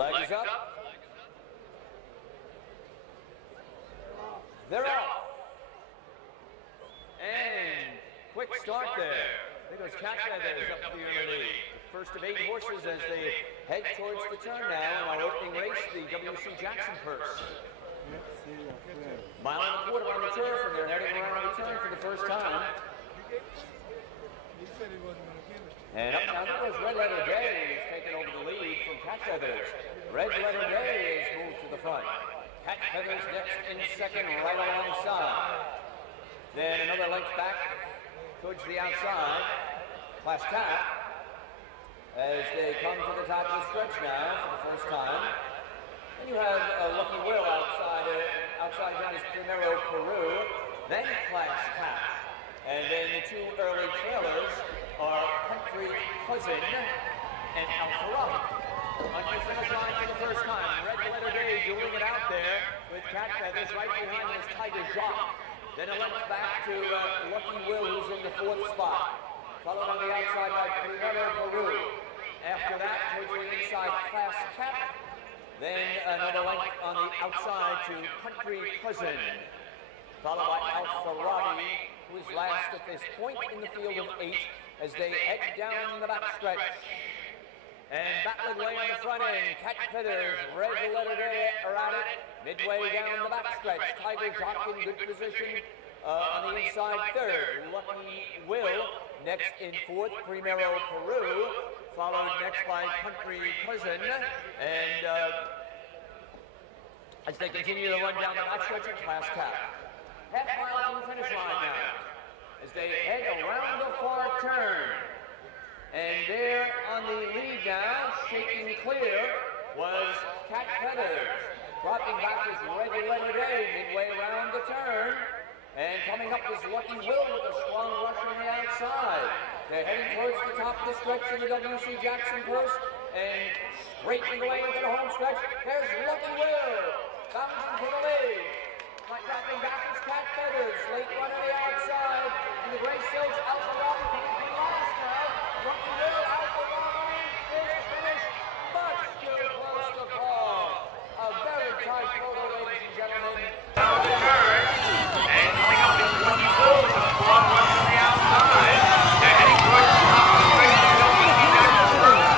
Flag is up. They're off. And quick start there. I think it was Cat Feathers up the early lead. First of 8 horses as they head towards the turn now in our opening race, the W.C. Jackson purse. Mile and a quarter on the turf, and they're heading around the turn for the first time. And up now, there was Red Letter Day is taking over the lead from Cat Feathers. Red Letter Day is moved to the front. Cat Feathers next in second, right alongside. Then another length back towards the outside. Class Cat, as they come to the top of the stretch now for the first time. And you have Lucky Will outside Johnny's Primero Peru, then Class Cat. And then the 2 early trailers are Country Cousin and Alfarado. On the finish line for the first time, Red Letter Day dueling it out there with Cat Feathers. Right behind them is Tiger Jock. Then a length back to Lucky Will, who's in the 4th spot. Followed on the outside by Primero Peru. After that, towards the inside, Class Cat. Then another length on the outside to Country Cousin. Followed by Alfarado, who is last at this point in the field of 8 as they head down the backstretch. And battling away on the front end, Cat Feathers, Red Letter Day are at it. Midway down the backstretch, Tiger Jock in good position on the inside 3rd. Lucky Will next in 4th, Primero Peru, followed next by Country Cousin. And as they continue to run down the backstretch of Class Cat. Half mile from the finish line now, as they head around the far turn. And there on the lead now, shaking clear, was Cat Feathers. Dropping back is Red Letter Day midway around the turn. And coming up is Lucky Will with a strong rush on the outside. They're heading towards the top of the stretch in the W.C. Jackson purse. And straightening away into the home stretch, there's Lucky Will. Bouncing to the lead. Dropping back is Cat Feathers. Late run on the outside. And the gray silks, Alfarado coming from last now. Lucky Will, Alfarado is the finish. Much too close to call. A very tight photo, ladies and gentlemen. And coming up is Lucky Will with a strong run on the outside. They're heading towards the top of the stretch in the WC Jackson purse.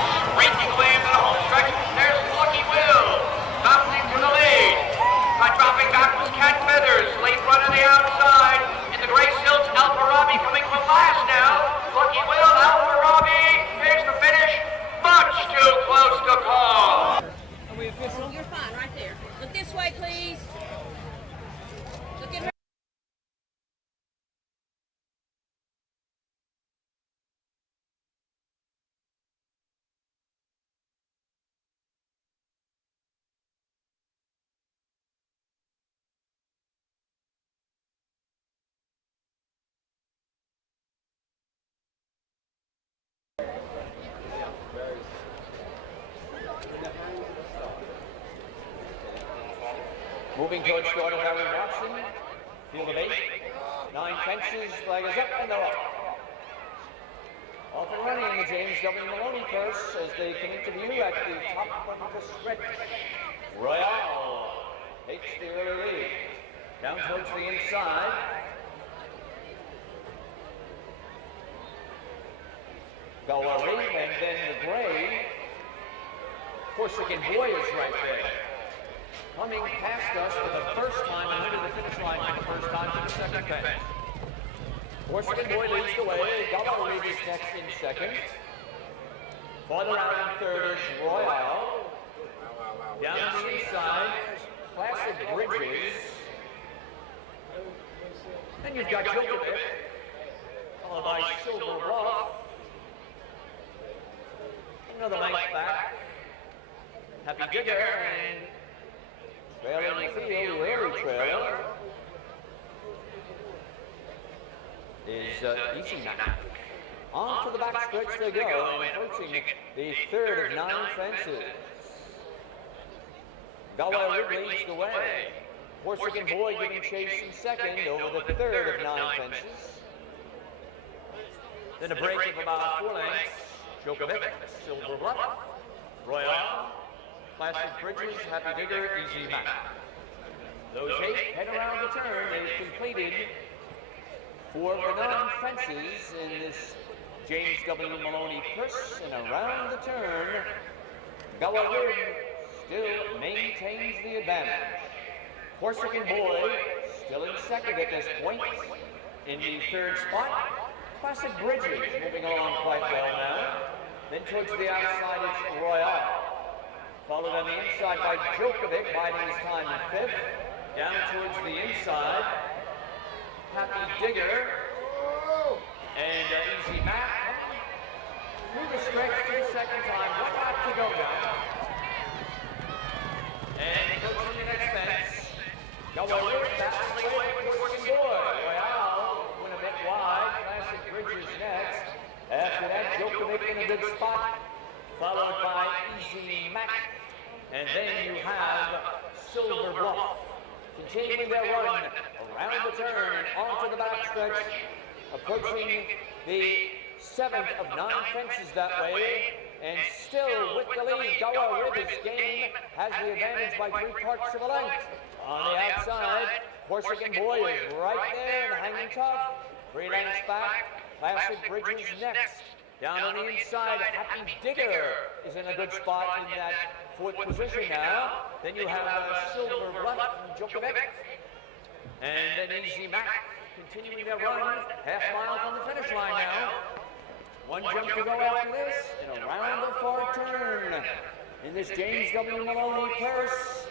And breaking away into the home stretch, there's Lucky Will. Bouncing to the lead. Dropping back was Cat Feathers. Late run on the outside. In the gray silks, Alfarado coming from last now. Lucky Will, Alfarado. Here's the finish. Much too close to call. Are we official? You're fine, right there. Look this way, please. Look at her. Moving towards Jordan Barry Watson, field of 8. 9 fences, flag is up, and they're off. Off and running in the James W. Maloney purse as they come into view at the top of the stretch. Royale takes the early lead. Down towards the inside. Gallery, and then the gray. Corsican Boy is right there. Coming past us for the first time and under the finish line for the first time to the second fence. Corsican Boy leads the way. Gallery is next in second. Farther out in 3rd is Royale. Down the inside, Classic Bridges. Then you've got Jokovic, followed by Silver Bluff. Another length back. Happy Digger and trailing the field, the early trailer is Easy Mac. On to the back stretch they go, and approaching the 3rd of 9 fences. Galway leads the way. Corsican Boy giving chase in second over the 3rd of 9 fences. Then a break of about 4 lengths. Jokovic, Silver Bluff, Royale, Classic Bridges, Happy Digger, Easy Mac. Those 8 head around the turn. They've completed 4 of the 9 fences in this James W. Maloney purse, and around the turn, Gallagher still maintains the advantage. Corsican Boy still in second at this point. In the third spot, Classic Bridges moving along quite well now. Then towards the outside, it's Royale. Followed on the inside by Djokovic, biding his time in fifth. Down towards the inside, Happy Digger and Easy Mac. Through the stretch for the second time, 1 lap to go now. And goes to the next fence. Gallagher battling away with Corsican Boy. Royale went a bit wide. Classic Bridges next. After that, Djokovic in a good spot, followed by Easy Mac. And then you have Silver Bluff continuing their run around the turn and onto the backstretch, approaching the 7th of 9 fences that way, and still with the lead. Goa Rivers game has the advantage by 3/4 of a length. On the outside, Corsican Boy is right there and hanging tough. 3 lengths back, Classic Bridges next. Down on the inside, Happy Digger is in a good spot in that 4th position now. Then you have Silver Bluff from Djokovic. And then Easy Mac continuing their run, half mile from the finish line now. 1 jump to go after this, and around the far turn in this James W. Maloney purse.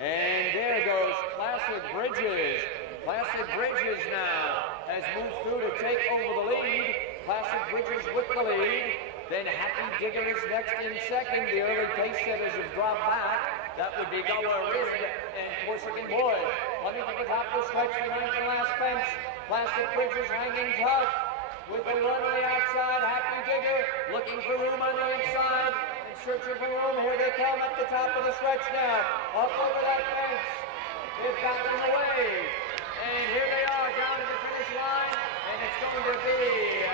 And there goes Classic Bridges. Classic Bridges now has moved through to take over the lead. Classic Bridges with the lead. Then Happy Digger is next in second. The early pace setters have dropped back. That would be Goa Riz and Corsican Boy. Coming to the top of the stretch, the ninth and last fence. Classic Bridges hanging tough. With the run on the outside, Happy Digger looking for room on the inside. In search of room, here they come at the top of the stretch now. Up over that fence. They've gotten away. And here they are down to the finish line. And it's going to be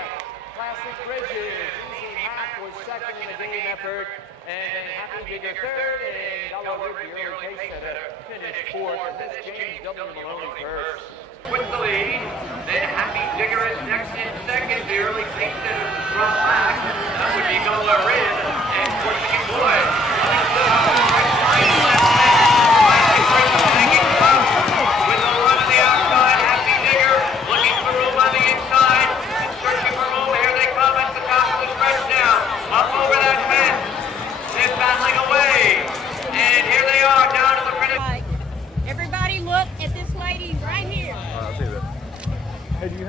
Classic Bridges. Easy Mac was second in the game effort. And then Happy Digger third. And Gallagher, the early pace setter, finished 4th. This James W. Maloney first. With the lead, then Happy Digger is next in second. The early pace setter drop back. That would be Goa Riz and Corsican Boy. Hanging tough with the run on the outside. Happy Digger looking for room on the inside and searching for room. Here they come at the top of the stretch now. Up over that fence. They're battling away. And here they are down to the finish. Right. Everybody look at this lady right here. I'll see that. Hey, do you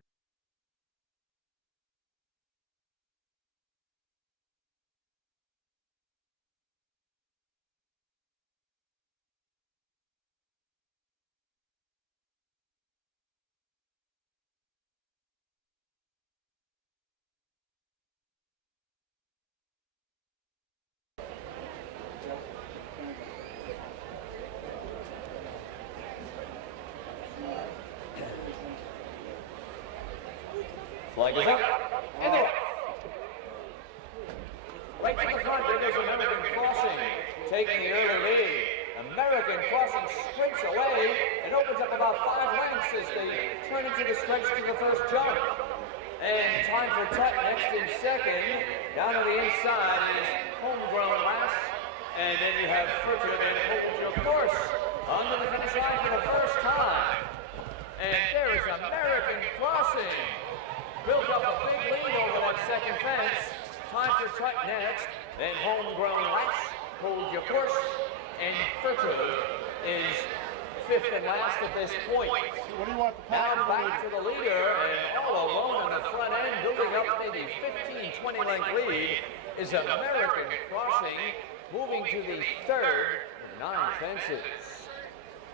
Flag is up. And they're off. Right to the front, there goes American Crossing, taking the early lead. American Crossing sprints away and opens up about 5 lengths as they turn into the stretch to the first jump. And time for Tut next in second. Down on the inside is Homegrown Lass. And then you have Furtive and Hold Your Course onto the finish line for the first time. And there is American Crossing. Built up a big lead over that second fence. Time for Tut next. Then Homegrown Lass, Hold Your Course, and Furtive is 5th and last at this point. what do you want the Now back to the leader, and all alone on the front end, building up maybe 15-20 length lead, is American Crossing, moving to the 3rd of 9 fences.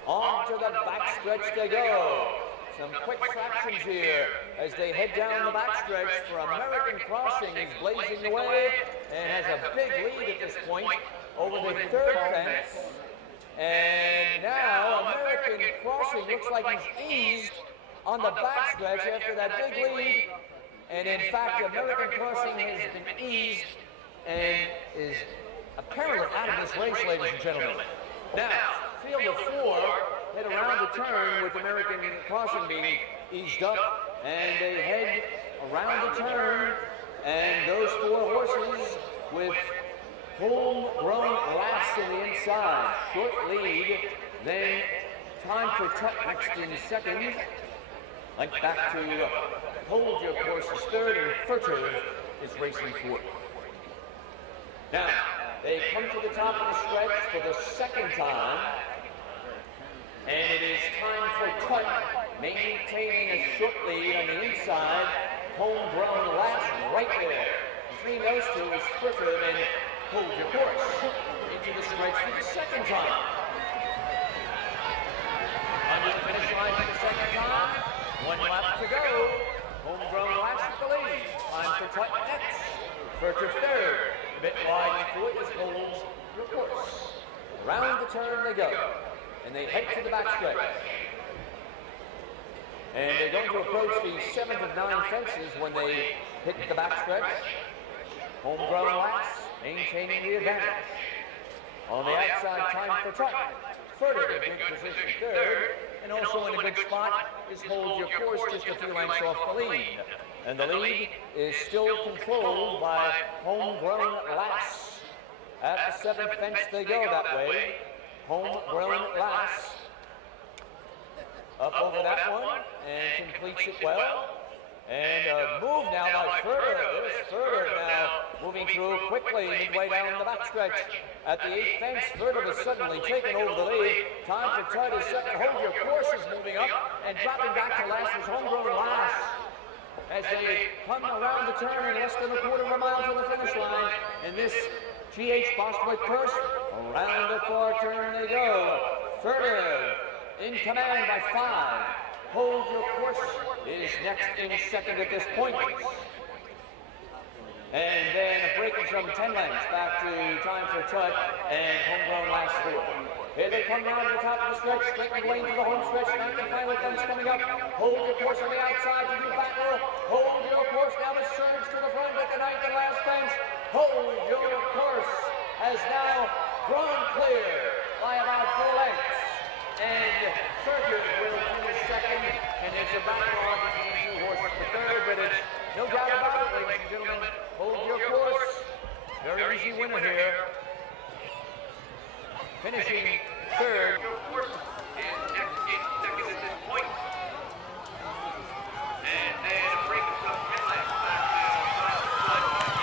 On to the backstretch they go. Some quick fractions here as they head down the backstretch for American Crossing is blazing away and has a big lead at this point over the 3rd fence. And now American Crossing looks like he's eased on the backstretch after that big lead. And in fact, American Crossing has been eased and is apparently out of this race, ladies and gentlemen. Now, field of 4 head around the turn with American crossing being eased up, and they head around the turn, and those 4 horses with homegrown lasts in the inside, short lead, then Time for Tut next in second, like back to Hold Your Course is third, and Furtive is racing fourth. Now, they come to the top of the stretch for the second time, and it is Time for Tut, maintaining a short lead on the inside, homegrown last right there. Between those two is Furtive and Hold Your Course into the stretch for the second time. Under the finish line for the second time, 1 lap to go. Homegrown last at the lead. Time for Tut next. Furtive third. A bit wide and foot is Hold Your Course. Round the turn they go, and they head to the backstretch. And they're going to approach the 7th of 9 fences when they hit the backstretch. Homegrown last, maintaining the advantage. On the outside, Time for Tut. Furtive in good position third, and also in a good spot is Hold Your Course just a few lengths off the lead. And the lead is still controlled by Homegrown Lass. At the 7th fence they go that way. Homegrown Lass up over that one and completes it well. And a move now by Furtive. There's Furtive now moving through quickly midway down the backstretch. At the 8th fence, Furtive has suddenly taken over the lead. Time for Tut is second. Hold Your Course is moving up, and dropping back to last was Homegrown Lass. As they come around the turn in less than a quarter of a mile from the finish line, in this GH Bostwick purse, around the far turn they go. Furtive in command by 5. Hold Your Course is next in second at this point. And then a break of some 10 lengths back to Time for Tut and Homegrown Last four. Here they come down to the top of the stretch, straightening lane to the home stretch, 9th and final fence coming up. Hold Your Course on the outside to do battle. Hold Your Course now to surge to the front at the 9th and last fence. Hold Your Course has now drawn clear by about 4 lengths. And Furtive will finish second, and there's a battle on between 2 horses for third, but it's no doubt about it, ladies and gentlemen. Hold Your Course, very easy winner here. Finishing third. Your Course is next in second at this point. And then a break of some 10 lengths back to Time for Tut and Homegrown Last.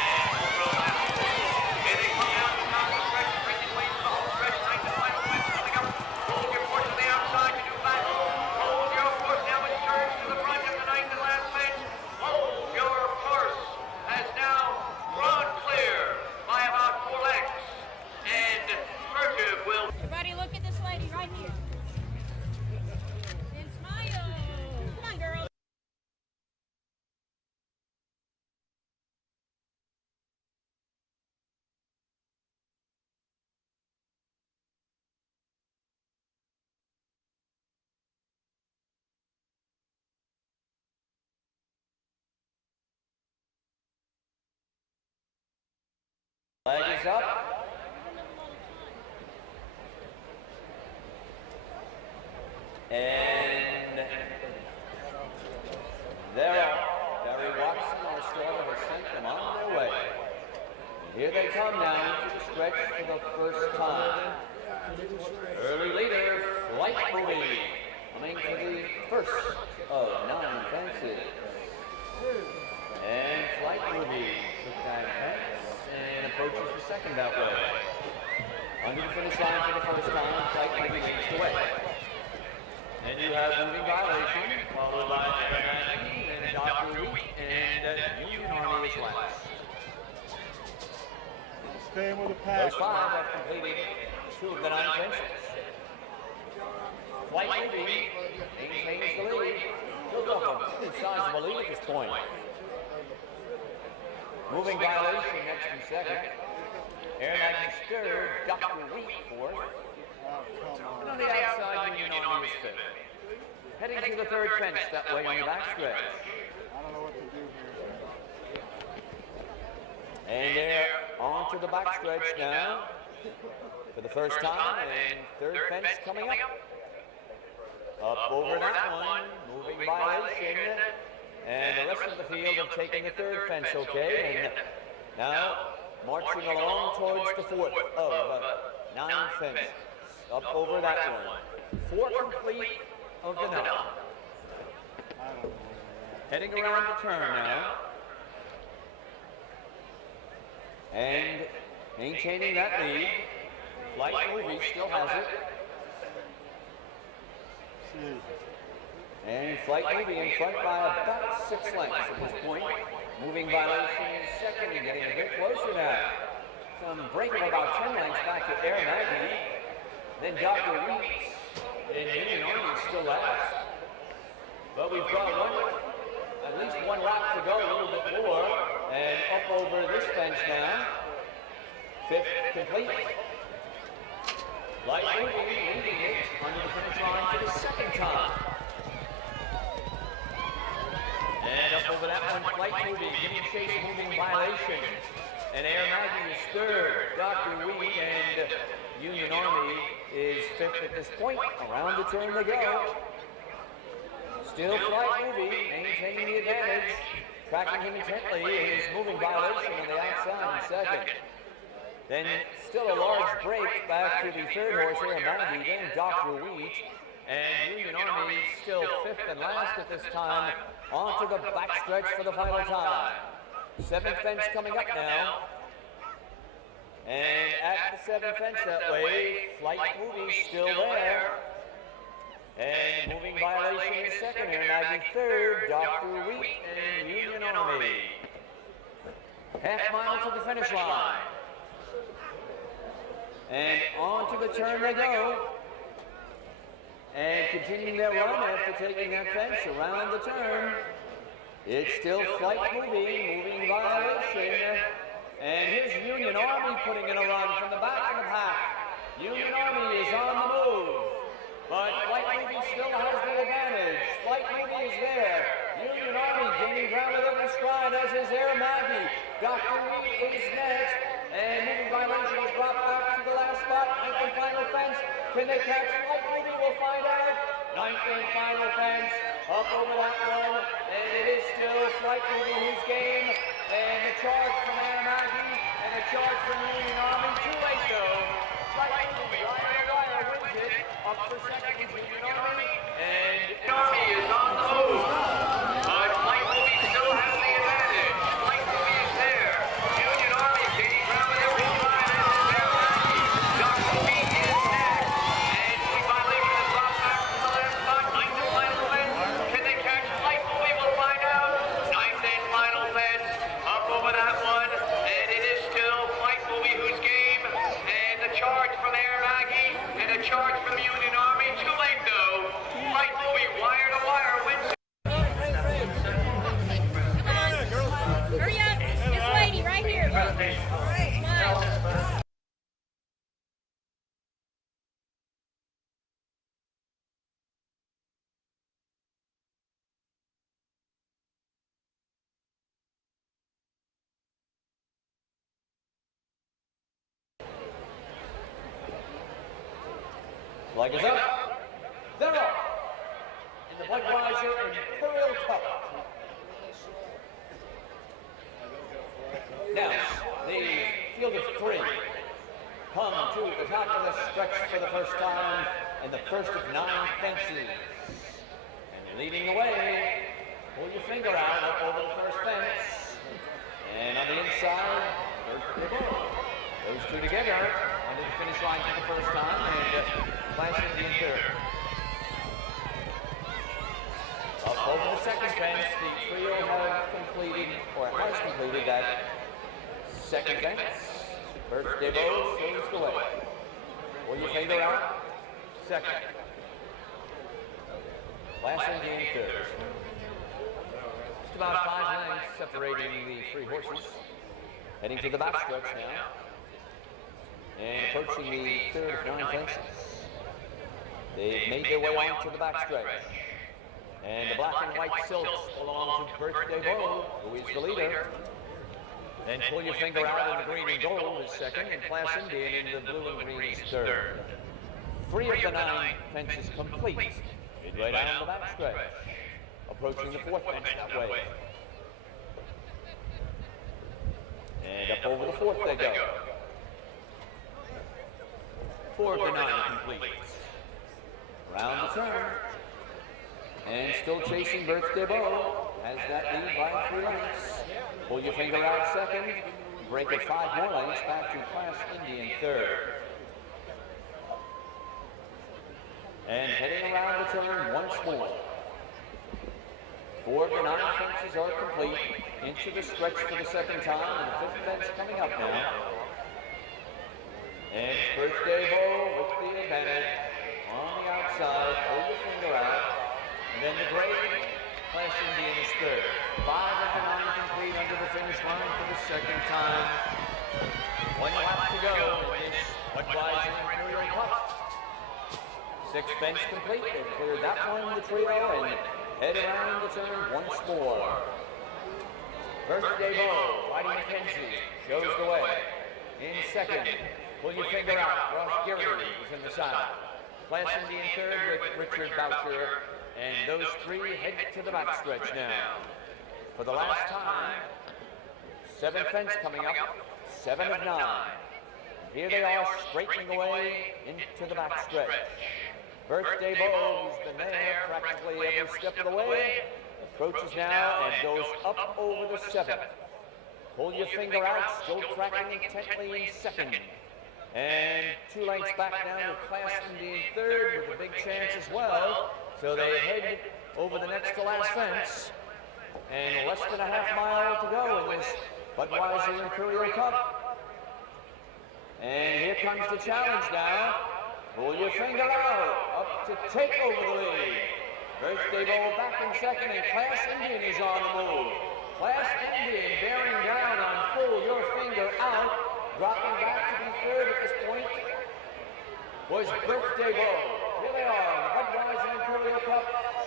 And they come down to the top of the stretch, breaking lane to the home stretch, 9th and final fence coming up. Hold Your Course on the outside to do battle. Hold Your Course now it turns to the front at the 9th and last fence. Hold Your Course has now drawn clear by about 4 lengths. And Furtive will... Everybody look at this lady right here. And smile. Come on, girl. Leg is up. And they're off. Barry Watson and Estrella has sent them on their way. Here they come now to the stretch for the first time. Early leader, Flight Movie, coming to the first of 9 fences. And Flight Movie took that fence and approaches the second that way. Under the finish line for the first time, Flight Movie leads the way. And you have Moving Violation, followed by Manning, and Dr. Wheat, and Union Army is last. Staying with the pack. Those 5 have completed 2 of the 9 fences. Flight Movie maintains the lead. He'll go up a good sizable lead at this point. Moving Violation next in second. Air Magnus third, Dr. Wheat fourth. And on the outside, Union Army is fifth. Heading to the third fence that way on the backstretch. I don't know what to do here. And they're on to the backstretch now. for the first time, and third fence coming up. Up over that one, moving violation, and the rest of the field have taken the third fence okay, and now marching along towards the fourth of 9 fences. Up over that one. 4 complete of the 9. Heading around the turn now. And maintaining that lead. Flight Movie still has it. And Flight Movie in front by about 6 lengths at this point. Moving violation in second and getting a bit closer now. Some break of about 10 lengths back to Air Maggie. Then Dr. Weeks and Union Army still last. But we've got at least one lap to go, a little bit more. And up over this fence now. 5th complete. Light Movie leading it under the finish line for the second time. And up over that one, Flight Movie, giving chase, moving violation. And Air Maggie is third. Dr. Wheat and Union Army is 5th at this point. Around the turn they go. Still Flight Movie, maintaining the advantage. Tracking him intently is moving violation on the outside in second. Then still a large break back to the third horse, Air Maggie, then Dr. Wheat. And Union Army still 5th and last at this time. Onto the backstretch for the final time. 7th fence coming up now. And at the 7th fence that way, Flight Movie still there. And moving violation in second, Air Maggie third, Dr. Wheat and Union Army. Half mile to the finish line. And on to the turn they go. And continuing their run after taking that fence around the turn. It's still Flight Movie, moving violation. And here's Union Army putting in a run from the back of the pack. Union Army is on the move. But Flight Movie still has the advantage. Flight Movie is there. Union Army gaining ground with every stride, as is Air Maggie. Dr. Wheat is next. And moving violation will drop back to the last spot. 9th and final fence. Can they catch Flight Movie? We'll find out. 9th and final fence. Up over that one. And it is still Flight Movie who's game. And the charge from Air Maggie and the charge from Union Army. Too late though. Flight Movie, wire wins it. Up for second is Union Army. And Army is on the move. But Flight Movie still has the advantage. Flight Movie is there. Union Army gaining ground with every stride. Air Maggie. Dr. Wheat is next. And moving violation is dropped back to the last spot. 9th and final fence. Can they catch Flight Movie? We'll find out. 9th and final fence. Up over that one. And it is still Flight Movie who's game. And the charge from Air Maggie and a charge from Union Army. Too late though. Flight Movie wire to wire wins. Hurry up. This lady right here. Come on. Flag is up. They're up. In the Budweiser Imperial Cup. Now, the field of 3 come to the top of the stretch for the first time, and the first of 9 fences. And leading the way, pull your finger out up over the first fence. And on the inside, those two together under the finish line for the first time, and flashing the third. Up over the second fence, the trio have completed, or has completed that second fence. Birthday bows shows the way. Pull your finger out. Second. Flashing the third. Just about 5 lengths separating the 3 horses. Heading to the backstretch now. And approaching the third of 9 fences. They've made their way on to the backstretch. And the black and white silks belong to Birthday Bow, who is the leader. Then pull your finger out in the green and gold is second, and Class Indian in the blue and green is third. 3 of the 9 fences complete. Midway down the backstretch. Approaching the 4th fence that way. And up over the 4th they go. 4 of the 9 complete. Around the turn. And still chasing Birthday Beau. Has that lead by 3 lengths. Pull your finger out second. Break it 5 more lengths back to Class Indian third. And heading around the turn once more. 4 of the 9 fences are complete. Into the stretch for the second time, and the 5th fence coming up now. And it's Birthday Beau with the advantage on the outside. Pull your finger out. And then the gray Class Indian is third. 5 of the 9 complete under the finish line for the second time. 1 lap to go in this Budweiser Imperial Cup. 6th fence complete. They've cleared that one, the trio, and head around the turn once more. Birthday Beau, Whitey McKenzie, shows the way. In second, pull your finger out. Ross Geary is in the side. Class Indian third with Richard Boucher. And those 3 head to the backstretch now. For the last time, 7th fence coming up, 7 of 9. Here they are straightening away into the backstretch. Birthday Beau, who's been there practically every step of the way, approaches now and goes up over the 7th. Pull your finger out, still tracking intently in second. And 2 lengths back down to Class Indian third with a big chance as well. So they head over the next to last fence. And less than a half mile to go in this Budweiser Imperial Cup. And here comes the challenge now. Pull your finger out, up to take over the lead. Birthday Beau back in second, and Class Indian is on the move. Class Indian bearing down on pull your finger out, dropping back to be third at this point was Birthday Beau. Here they are in the Budweiser Imperial Cup,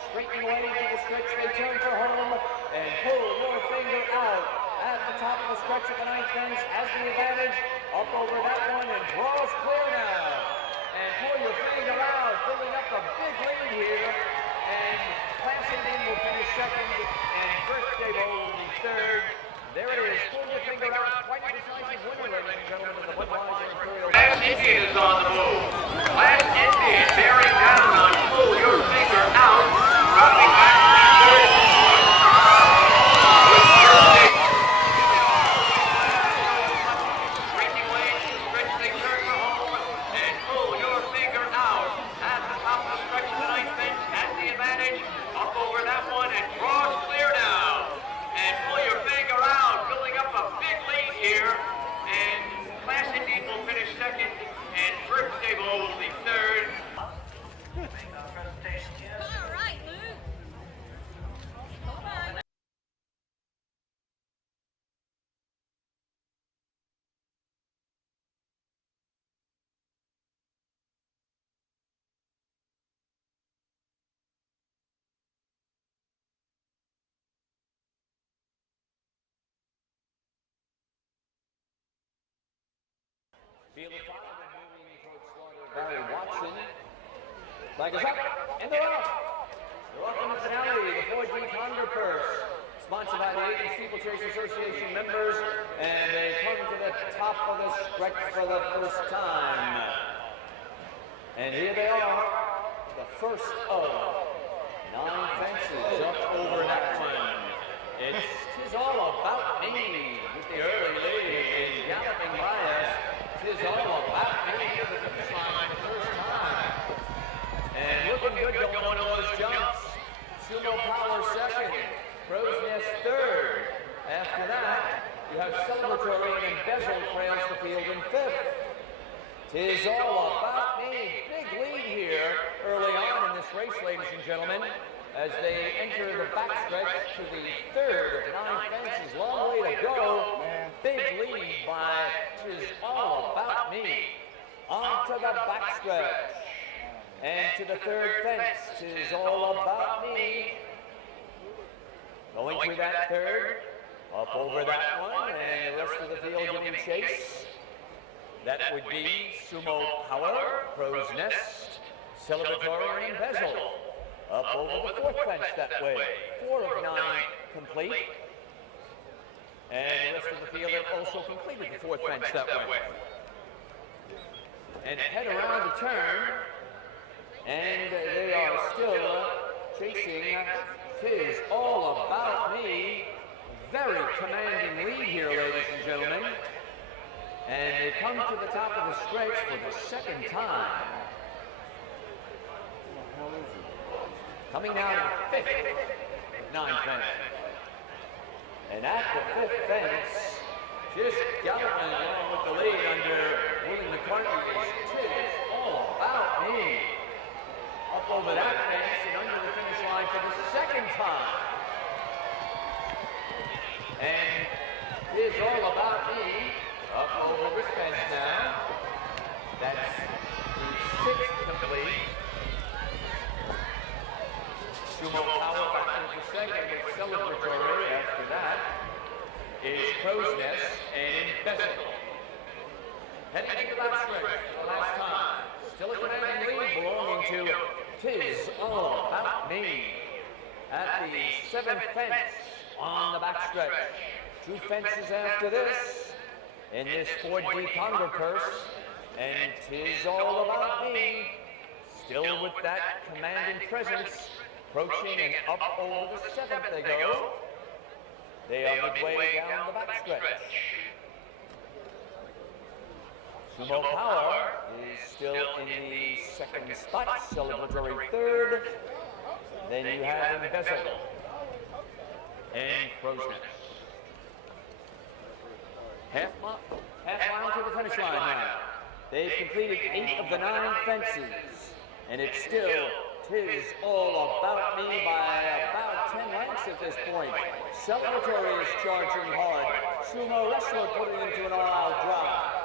straightening away into the stretch. They turn for home, and pull your finger out at the top of the stretch at the 9th fence, has the advantage, up over that one, and draws clear now. And pull your finger out, building up a big lead here. And Class Indian will finish second, and Birthday Beau will be third. There it is, pull your finger out, quite a decisive winner, ladies and gentlemen, of the Budweiser Imperial. Class Indian is on the move. Class Indian bearing down on pull your finger out, dropping back to the third. With Birthday Beau. Breaking away into the stretch, they turn for home, and pull your finger out at the top of the stretch of the 9th fence, has the advantage, up over that one, and draws clear now. And pull your finger out, building up a big lead here, and Class Indian will finish second, and Birthday Beau will be third. All right, Luke. Come on. Field of 5 and moving towards slaughter. Barry Watson. Flag is up, and they're off. They're off in the finale, the 4G Conger purse. Sponsored by the Aiken Steeplechase Association members, and they come to the top of the stretch for the first time. And here they are, the first of 9 fences up over that one. It's all about me with the early lead and galloping by us. It's all about me to the finish line the first time. And looking good going on those jumps. Sumo Power second, Crow's Nest third. After that, you have Celebratory and Bezel trails the field in 5th. 'Tis all about me. Big lead here early on in this race, ladies and gentlemen, as they enter the backstretch to the 3rd of 9 fences. Long way to go. Big lead by 'Tis all about me. On to the backstretch. And to the 3rd fence, 'Tis all about me. Going through that 3rd, Up over that one, and the rest of the field giving chase. That would be Sumo Power, Crow's Nest, Celebratory, and Bezel. Up over the fourth fence that way. 4 of 9 complete. And the rest of the field have also completed the fourth fence that way. And head around the turn, and they are still chasing Tis All About Me. Very commanding lead here, ladies and gentlemen. And they come to the top of the stretch for the second time. Coming down to the 5th of 9 fence. And at the 5th fence, just galloping along with the lead under Willie McCartney is Tis All About Me. Up over that fence and under the finish line for the second time. And Tis All About Me up over this fence now. That's the 6th complete. Sumo Power back into second with Celebratory. After that is Crow's Nest and Bezel. Heading into the last stretch for the last time. Still a commanding lead belonging to Tis All About Me. At the 7th fence on the backstretch. 2 fences after this in this 4D Conger purse. And Tis All About Me. Still with that commanding presence. Approaching and up over the 7th they go. They are midway down the backstretch. Sumo Power is still in the 2nd spot, Celebratory 3rd. Then you have Bezel and Crow's Nest. Half mile to the finish line now. They've completed 8 of the 9 fences, and it's still Tis All About Me by about 10 lengths at this point. Celebratory is charging hard. Sumo Wrestler putting into an all-out drive.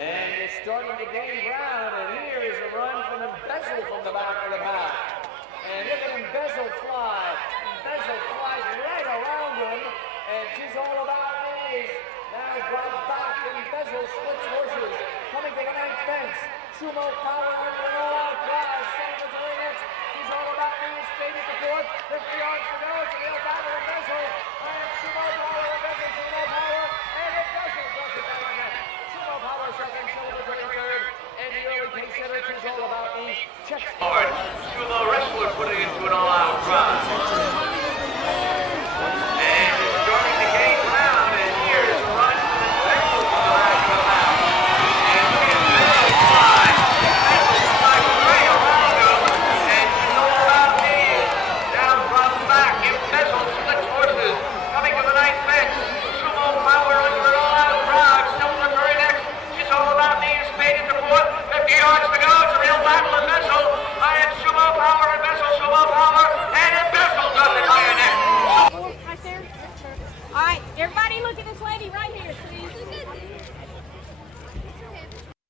And it's starting to gain ground, and here is a run from Bezel from the back of the pack. And look at Bezel fly. Bezel flies right around him, and Tis All About Me now drops back, and Bezel splits horses. Coming to the 9th fence. Sumo Power under an all-out drive. Celebratory next. Tis All About Me is faded to 4th. 50 yards to go. It's a real battle of Bezel. And Sumo Power and Bezel to the